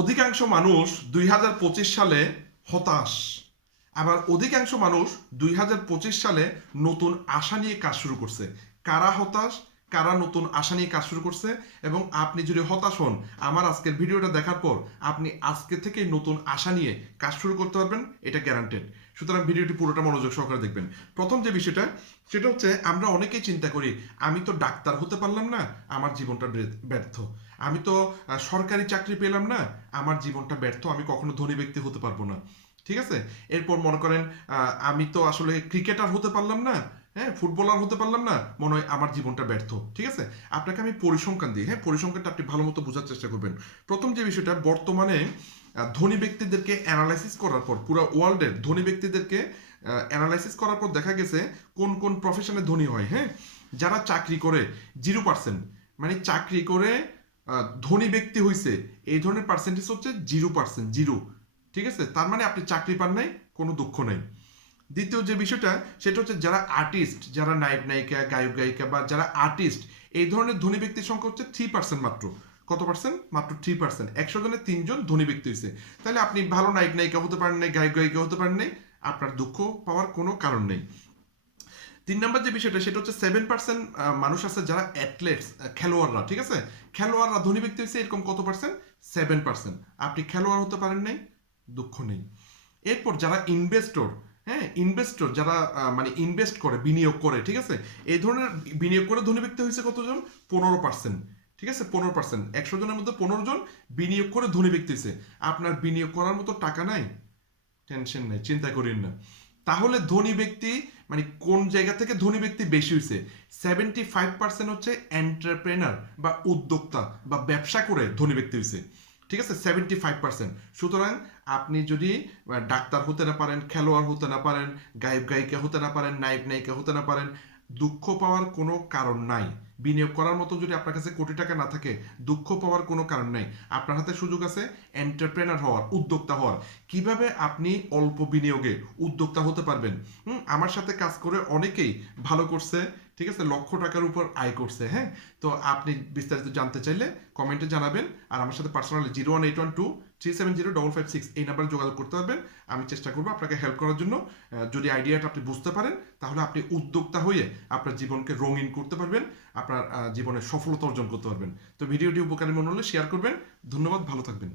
অধিকাংশ মানুষ 2025 সালে হতাশ, আবার অধিকাংশ মানুষ 2025 সালে নতুন আশা নিয়ে কাজ শুরু করছে। কারা হতাশ, কারা নতুন আশা নিয়ে কাজ শুরু করছে, এবং আপনি যদি হতাশ হন, আমার আজকের ভিডিওটা দেখার পর আপনি আজকে থেকে নতুন আশা নিয়ে কাজ শুরু করতে পারবেন, এটা গ্যারান্টেড। সুতরাং ভিডিওটি পুরোটা মনোযোগ সহকারে দেখবেন। প্রথম যে বিষয়টা, সেটা হচ্ছে আমরা অনেকেই চিন্তা করি, আমি তো ডাক্তার হতে পারলাম না, আমার জীবনটা ব্যর্থ। আমি তো সরকারি চাকরি পেলাম না, আমার জীবনটা ব্যর্থ, আমি কখনো ধনী ব্যক্তি হতে পারবো না। ঠিক আছে। এরপর মনে করেন আমি তো আসলে ক্রিকেটার হতে পারলাম না, হ্যাঁ, ফুটবলার হতে পারলাম না, মনে হয় আমার জীবনটা ব্যর্থ। ঠিক আছে। আপনাকে আমি পরিসংখ্যান দিই, হ্যাঁ, পরিসংখ্যানটা আপনি ভালো মতো বোঝার চেষ্টা করবেন। প্রথম যে বিষয়টা, বর্তমানে ধনী ব্যক্তিদেরকে অ্যানালাইসিস করার পর, পুরো ওয়ার্ল্ডের ধনী ব্যক্তিদেরকে অ্যানালাইসিস করার পর দেখা গেছে কোন কোন প্রফেশনে ধনী হয়। হ্যাঁ, যারা চাকরি করে 0%, মানে চাকরি করে ধনী ব্যক্তি হইছে, এই ধরনের পার্সেন্টেজ হচ্ছে 0%, জিরো। ঠিক আছে। তার মানে আপনি চাকরি পান নাই, কোনো দুঃখ নেই। দ্বিতীয় যে বিষয়টা, সেটা হচ্ছে যারা আর্টিস্ট, যারা নায়ক নায়িকা, গায়ক গায়িকা, বা যারা আর্টিস্ট, এই ধরনের ধনী ব্যক্তির সংখ্যা হচ্ছে 3% মাত্র। কত পার্সেন্ট? মাত্র 3%। 100 জনে 3 জন ধনী ব্যক্তি হয়েছে। তাহলে আপনি ভালো নায়ক নায়িকা হতে পারেন নাই, গায়ক গায়িকা হতে পারেন নাই, আপনার দুঃখ পাওয়ার কোনো কারণ নেই। 3 নম্বর যে বিষয়টা, সেটা হচ্ছে 7% মানুষ আছে যারা অ্যাথলেটস, খেলোয়াড়রা। ঠিক আছে। খেলোয়াড়রা ধনী ব্যক্তি হয়েছে এরকম কত পার্সেন্ট? 7%। আপনি খেলোয়াড় হতে পারেন নাই, দুঃখ নেই। এরপর যারা ইনভেস্টর, হ্যাঁ, ইনভেস্টর যারা মানে ইনভেস্ট করে, বিনিয়োগ করে, ঠিক আছে, এই ধরনের বিনিয়োগ করে ধনী ব্যক্তি হয়েছে কতজন? 15%। ঠিক আছে, 15%। 100 জনের মধ্যে 15 জন বিনিয়োগ করে ধনী ব্যক্তি হয়েছে। আপনার বিনিয়োগ করার মতো টাকা নাই, টেনশন নাই, চিন্তা করেন না। তাহলে ধনী ব্যক্তি মানে কোন জায়গা থেকে ধনী ব্যক্তি বেশি হয়েছে? 75% হচ্ছে এন্টারপ্রেনার বা উদ্যোক্তা বা ব্যবসা করে ধনী ব্যক্তি হয়েছে। ঠিক আছে, 75%। সুতরাং আপনি যদি ডাক্তার হতে না পারেন, খেলোয়াড় হতে না পারেন, গায়ক গায়িকা হতে না পারেন, নায়ক নায়িকা হতে না পারেন, দুঃখ পাওয়ার কোনো কারণ নাই। বিনিয়োগ করার মতো যদি আপনার কাছে কোটি টাকা না থাকে, দুঃখ পাওয়ার কোনো কারণ নাই। আপনার হাতে সুযোগ আছে এন্টারপ্রেনার হওয়ার, উদ্যোক্তা হওয়ার। কিভাবে আপনি অল্প বিনিয়োগে উদ্যোক্তা হতে পারবেন? আমার সাথে কাজ করে অনেকেই ভালো করছে, ঠিক আছে, লক্ষ টাকার উপর আয় করছে। হ্যাঁ, তো আপনি বিস্তারিত জানতে চাইলে কমেন্টে জানাবেন, আর আমার সাথে পার্সোনালি 01812370556 এই নাম্বারে যোগাযোগ করতে পারবেন। আমি চেষ্টা করবো আপনাকে হেল্প করার জন্য। যদি আইডিয়াটা আপনি বুঝতে পারেন, তাহলে আপনি উদ্যোক্তা হয়ে আপনার জীবনকে রঙিন করতে পারবেন, আপনার জীবনে সফলতা অর্জন করতে পারবেন। তো ভিডিওটি উপকারী মনে হলে শেয়ার করবেন। ধন্যবাদ, ভালো থাকবেন।